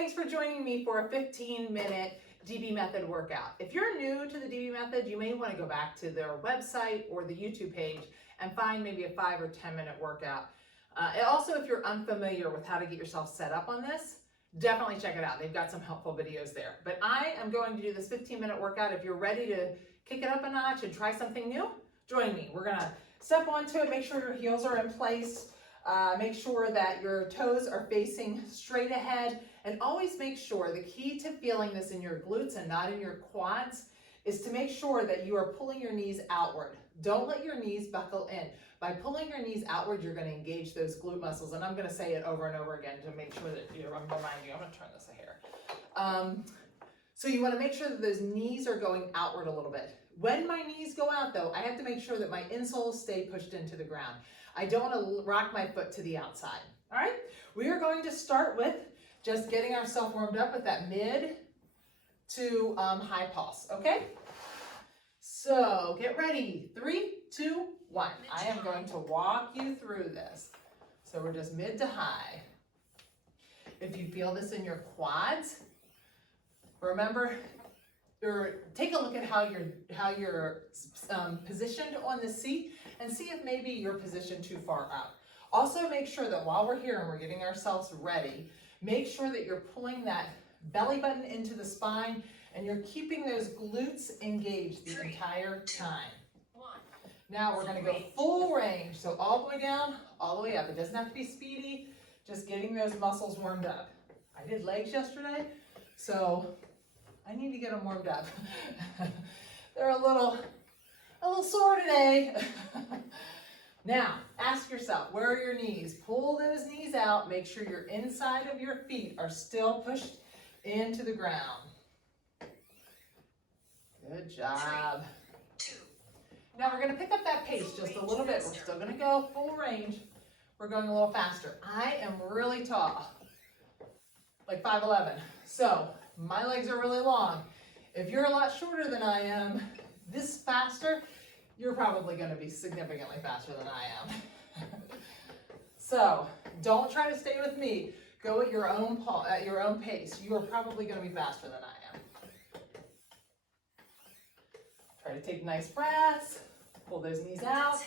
Thanks for joining me for a 15-minute DB method workout. If you're new to the DB method, you may want to go back to their website or the YouTube page and find maybe a 5 or 10-minute workout. And also, if you're unfamiliar with how to get yourself set up on this, definitely check it out. They've got some helpful videos there. But I am going to do this 15-minute workout. If you're ready to kick it up a notch and try something new, join me. We're gonna step onto it, make sure your heels are in place, make sure that your toes are facing straight ahead, and always make sure the key to feeling this in your glutes and not in your quads is to make sure that you are pulling your knees outward. Don't let your knees buckle in. By pulling your knees outward, you're going to engage those glute muscles, and I'm going to say it over and over again to make sure that I'm reminding you. I'm going to turn this here. So you want to make sure that those knees are going outward a little bit. When my knees go out, though, I have to make sure that my insoles stay pushed into the ground. I don't want to rock my foot to the outside. All right? We are going to start with just getting ourselves warmed up with that mid to high pulse, okay? So get ready. 3, 2, 1. I am going to walk you through this. So we're just mid to high. If you feel this in your quads, remember, take a look at how you're positioned on the seat and see if maybe you're positioned too far out. Also, make sure that while we're here and we're getting ourselves ready, make sure that you're pulling that belly button into the spine and you're keeping those glutes engaged the entire time. Now we're going to go full range, so all the way down, all the way up. It doesn't have to be speedy, just getting those muscles warmed up. I did legs yesterday, so I need to get them warmed up. They're a little sore today. Now, ask yourself, where are your knees? Pull those knees out. Make sure your inside of your feet are still pushed into the ground. Good job. 3, 2. Now we're going to pick up that pace just a little bit. We're still going to go full range. We're going a little faster. I am really tall, like 5'11". So my legs are really long. If you're a lot shorter than I am, this faster, you're probably going to be significantly faster than I am. So don't try to stay with me. Go at your own pace. You are probably going to be faster than I am. Try to take nice breaths. Pull those knees out.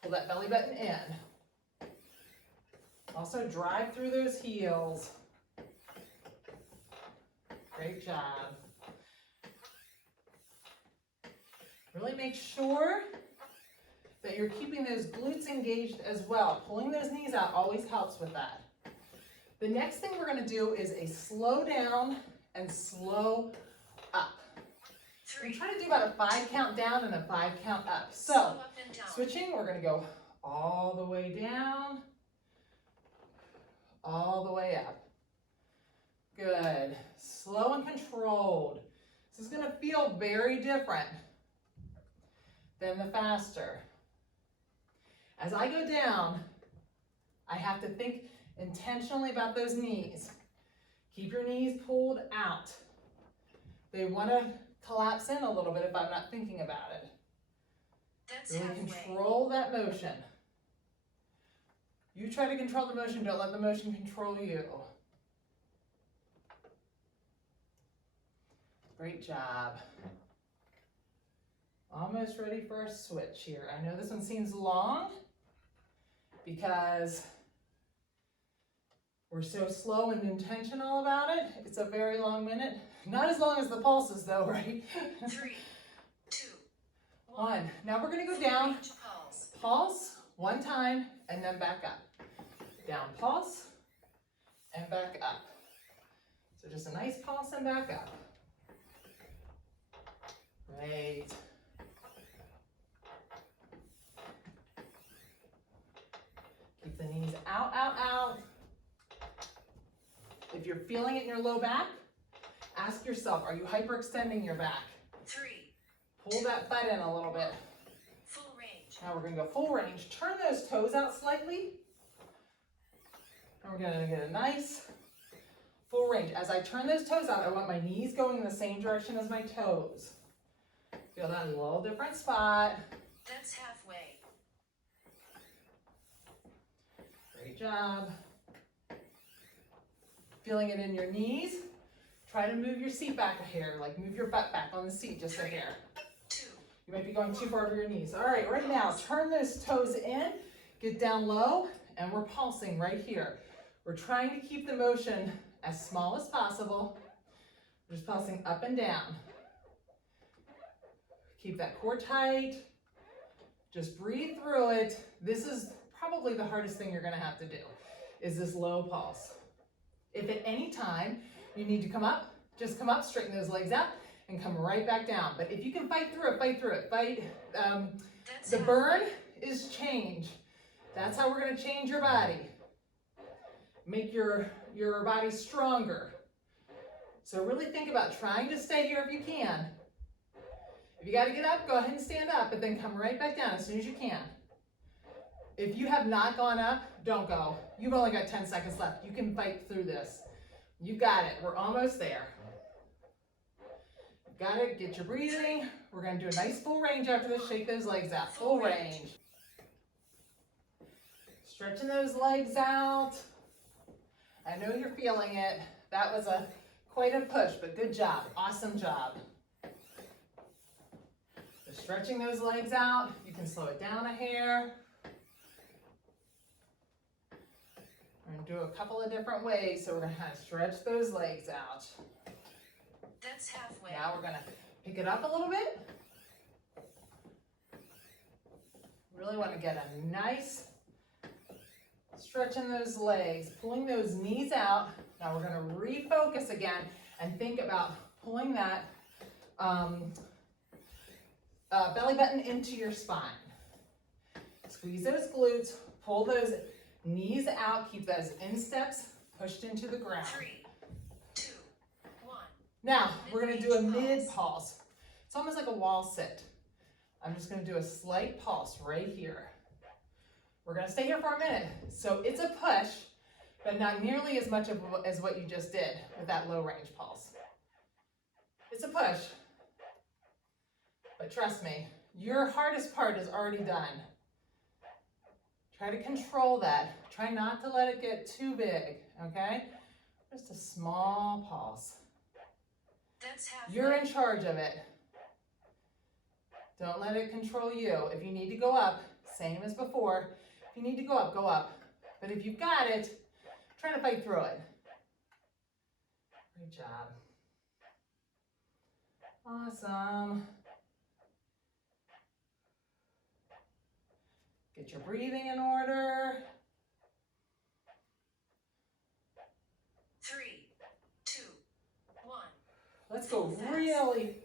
Pull that belly button in. Also drive through those heels. Great job. Really make sure that you're keeping those glutes engaged as well. Pulling those knees out always helps with that. The next thing we're going to do is a slow down and slow up. We're trying to do about a 5 count down and a 5 count up. So switching, we're going to go all the way down, all the way up. Good. Slow and controlled. This is going to feel very different than the faster. As I go down, I have to think intentionally about those knees. Keep your knees pulled out. They want to collapse in a little bit if I'm not thinking about it. Really control that motion. You try to control the motion, don't let the motion control you. Great job. Almost ready for a switch here. I know this one seems long because we're so slow and intentional about it. It's a very long minute. Not as long as the pulses though, right? 3, 2, 1. Now we're going to go down, pulse 1 time, and then back up. Down, pulse, and back up. So just a nice pulse and back up. Great. Keep the knees out, out, out. If you're feeling it in your low back, ask yourself, are you hyperextending your back? 3. Pull that butt in a little bit. Full range. Now we're going to go full range. Turn those toes out slightly. And we're going to get a nice full range. As I turn those toes out, I want my knees going in the same direction as my toes. Feel that in a little different spot. That's halfway. Great job. Feeling it in your knees. Try to move your seat back a hair, like move your butt back on the seat just a hair. 2, You might be going too far over your knees. All right, right now, turn those toes in, get down low, and we're pulsing right here. We're trying to keep the motion as small as possible. We're just pulsing up and down. Keep that core tight. Just breathe through it. This is probably the hardest thing you're gonna have to do, is this low pulse. If at any time you need to come up, just come up, straighten those legs out, and come right back down. But if you can fight through it, fight through it. The burn is change. That's how we're gonna change your body. Make your body stronger. So really think about trying to stay here if you can. If you gotta get up, go ahead and stand up, but then come right back down as soon as you can. If you have not gone up, don't go. You've only got 10 seconds left. You can fight through this. You got it, we're almost there. Got it, get your breathing. We're gonna do a nice full range after this. Shake those legs out, full range. Stretching those legs out. I know you're feeling it. That was quite a push, but good job, awesome job. So stretching those legs out, you can slow it down a hair. We're gonna do a couple of different ways, so we're gonna kind of stretch those legs out. That's halfway. Now we're gonna pick it up a little bit. Really wanna get a nice stretch in those legs, pulling those knees out. Now we're gonna refocus again and think about pulling that belly button into your spine. Squeeze those glutes, pull those knees out, keep those insteps pushed into the ground. 3, 2, 1. Now, we're gonna do a mid pulse. It's almost like a wall sit. I'm just gonna do a slight pulse right here. We're gonna stay here for a minute. So it's a push, but not nearly as much as what you just did with that low range pulse. It's a push, but trust me, your hardest part is already done. Try to control that. Try not to let it get too big, okay? Just a small pulse. That's halfway. You're in charge of it. Don't let it control you. If you need to go up, same as before. If you need to go up, go up. But if you've got it, try to fight through it. Great job. Awesome. Get your breathing in order. 3, 2, 1. Let's go really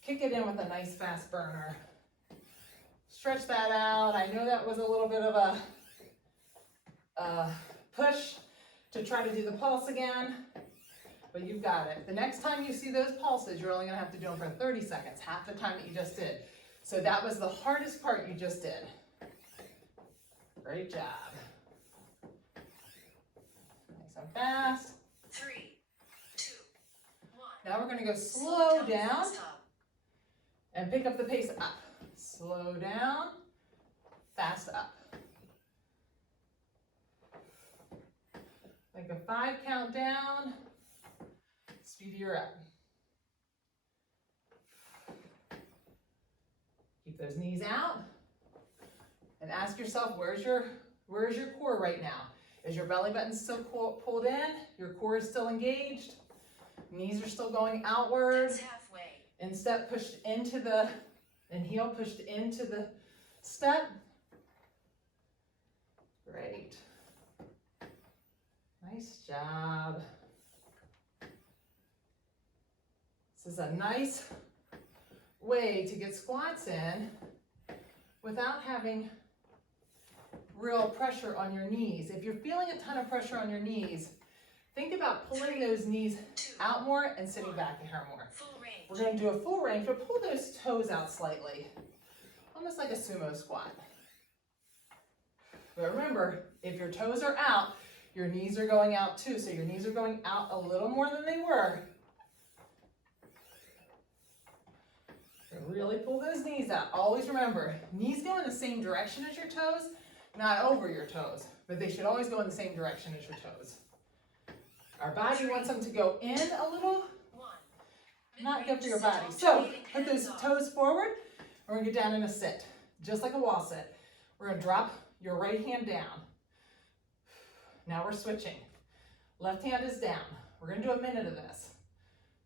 kick it in with a nice fast burner. Stretch that out. I know that was a little bit of a push to try to do the pulse again, but you've got it. The next time you see those pulses, you're only gonna have to do them for 30 seconds, half the time that you just did. So that was the hardest part you just did. Great job. Nice and fast. 3, 2, 1. Now we're gonna go slow down Stop. and pick up the pace up. Slow down, fast up. Like a 5 count down, speedier up. Keep those knees out and ask yourself, where's your core right now? Is your belly button still pulled in? Your core is still engaged? Knees are still going outward? That's halfway. Instep pushed into the, and heel pushed into the step. Great. Nice job. This is a nice way to get squats in without having real pressure on your knees. If you're feeling a ton of pressure on your knees, think about pulling those knees out more and sitting back a hair more. Full range. We're going to do a full range, but pull those toes out slightly, almost like a sumo squat. But remember, if your toes are out, your knees are going out too, so your knees are going out a little more than they were. Really pull those knees out. Always remember, knees go in the same direction as your toes, not over your toes, but they should always go in the same direction as your toes. Our body wants them to go in a little, 1. not good for your Mid-range body. sit, So alternating put those hands off. toes forward, and we're gonna get down in a sit, just like a wall sit. We're gonna drop your right hand down. Now we're switching. Left hand is down. We're gonna do a minute of this.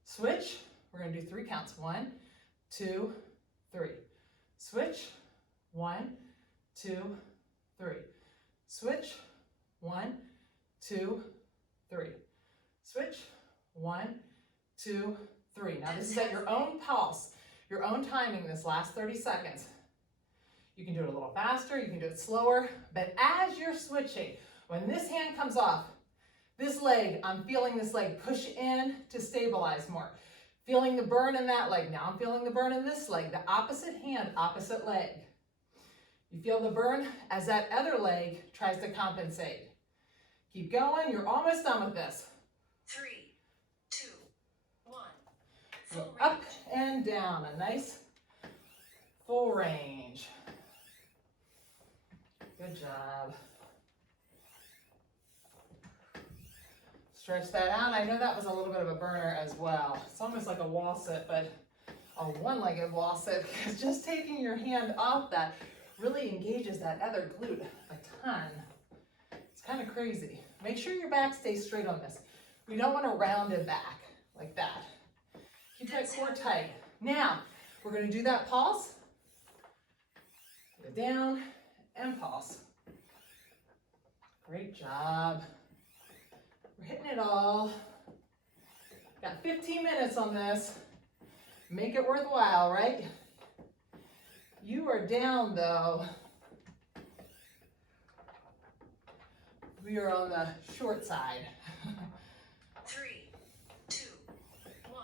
Switch, we're gonna do 3 counts. 1, 2, 3. Switch, 1, 2, 3. Switch, 1, 2, 3. Switch, 1, 2, 3. Now this is at your own pulse, your own timing this last 30 seconds. You can do it a little faster, you can do it slower, but as you're switching, when this hand comes off, this leg, I'm feeling this leg push in to stabilize more. Feeling the burn in that leg. Now I'm feeling the burn in this leg. The opposite hand, opposite leg. You feel the burn as that other leg tries to compensate. Keep going, you're almost done with this. 3, 2, 1. Go Full up range. and down, a nice full range. Good job. Stretch that out. I know that was a little bit of a burner as well. It's almost like a wall sit, but a one-legged wall sit, because just taking your hand off that really engages that other glute a ton. It's kind of crazy. Make sure your back stays straight on this. We don't want to round it back like that. Keep that core tight. Now, we're going to do that pulse. Go down and pulse. Great job. We're hitting it all. Got 15 minutes on this. Make it worthwhile, right? You are down though. We are on the short side. 3, 2, 1.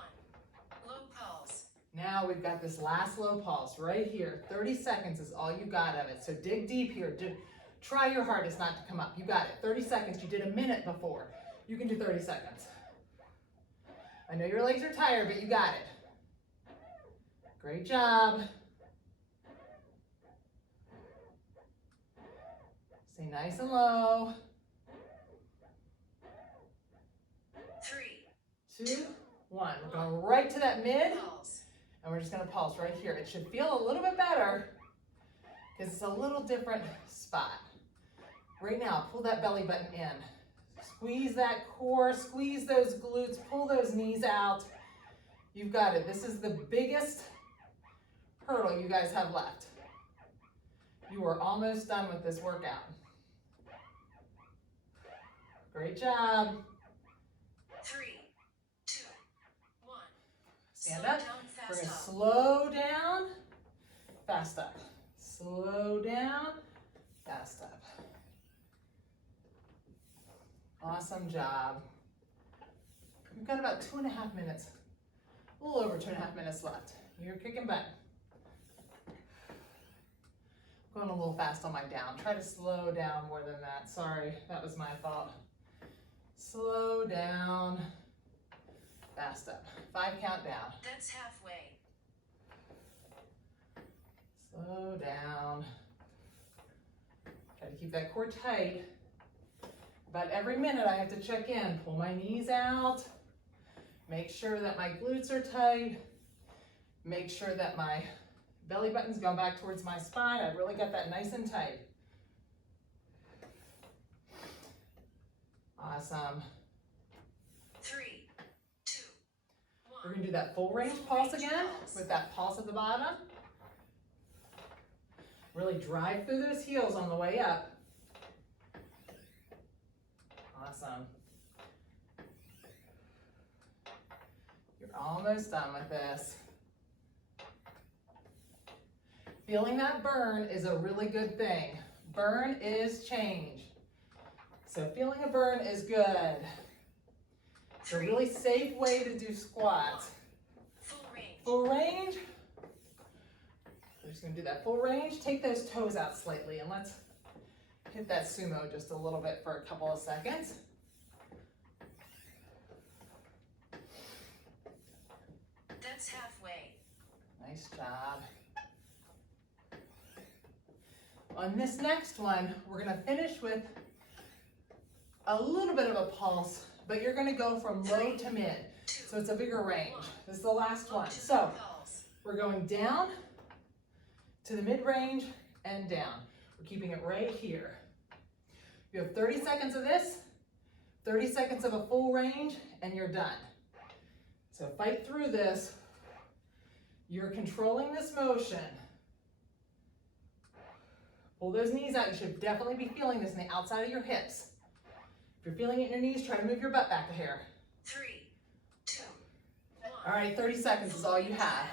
Low pulse. Now we've got this last low pulse right here. 30 seconds is all you got of it. So dig deep here. Try your hardest not to come up. You got it. 30 seconds. You did a minute before. You can do 30 seconds. I know your legs are tired, but you got it. Great job. Stay nice and low. 3, 2, 1. We're going right to that mid, pulse. and we're just going to pulse right here. It should feel a little bit better because it's a little different spot. Right now, pull that belly button in. Squeeze that core, squeeze those glutes, pull those knees out. You've got it. This is the biggest hurdle you guys have left. You are almost done with this workout. Great job. 3, 2, 1. Stand Slow up. down, We're fast going to up. slow down, fast up. Slow down, fast up. Awesome job. We've got about 2.5 minutes, a little over 2.5 minutes left. You're kicking butt. Going a little fast on my down. Try to slow down more than that. Sorry, that was my fault. Slow down, fast up. 5 count down. That's halfway. Slow down. Try to keep that core tight. About every minute I have to check in. Pull my knees out. Make sure that my glutes are tight. Make sure that my belly button's going back towards my spine. I've really got that nice and tight. Awesome. 3, 2, 1. We're gonna do that full range pulse again with that pulse at the bottom. Really drive through those heels on the way up. Awesome. You're almost done with this. Feeling that burn is a really good thing. Burn is change. So feeling a burn is good. It's a really safe way to do squats. Full range. Full range. We're just gonna do that full range. Take those toes out slightly and let's hit that sumo just a little bit for a couple of seconds. That's halfway. Nice job. On this next one, we're gonna finish with a little bit of a pulse but you're gonna go from low to mid. So it's a bigger range. This is the last one. So we're going down to the mid-range and down. We're keeping it right here. You have 30 seconds of this, 30 seconds of a full range, and you're done. So fight through this. You're controlling this motion. Pull those knees out. You should definitely be feeling this in the outside of your hips. If you're feeling it in your knees, try to move your butt back a hair. 3, 2, 1. All right, 30 seconds is all you have.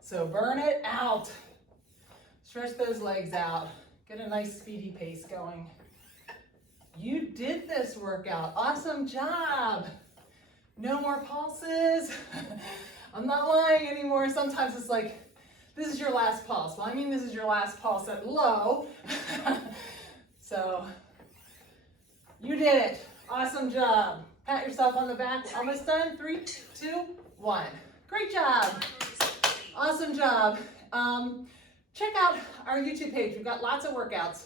So burn it out. Stretch those legs out. Get a nice speedy pace going. You did this workout. Awesome job. No more pulses. I'm not lying anymore. Sometimes it's like, this is your last pulse. Well, I mean, this is your last pulse at low. So you did it. Awesome job. Pat yourself on the back. We're almost done. 3, 2, 1. Great job. Awesome job. Check out our YouTube page. We've got lots of workouts.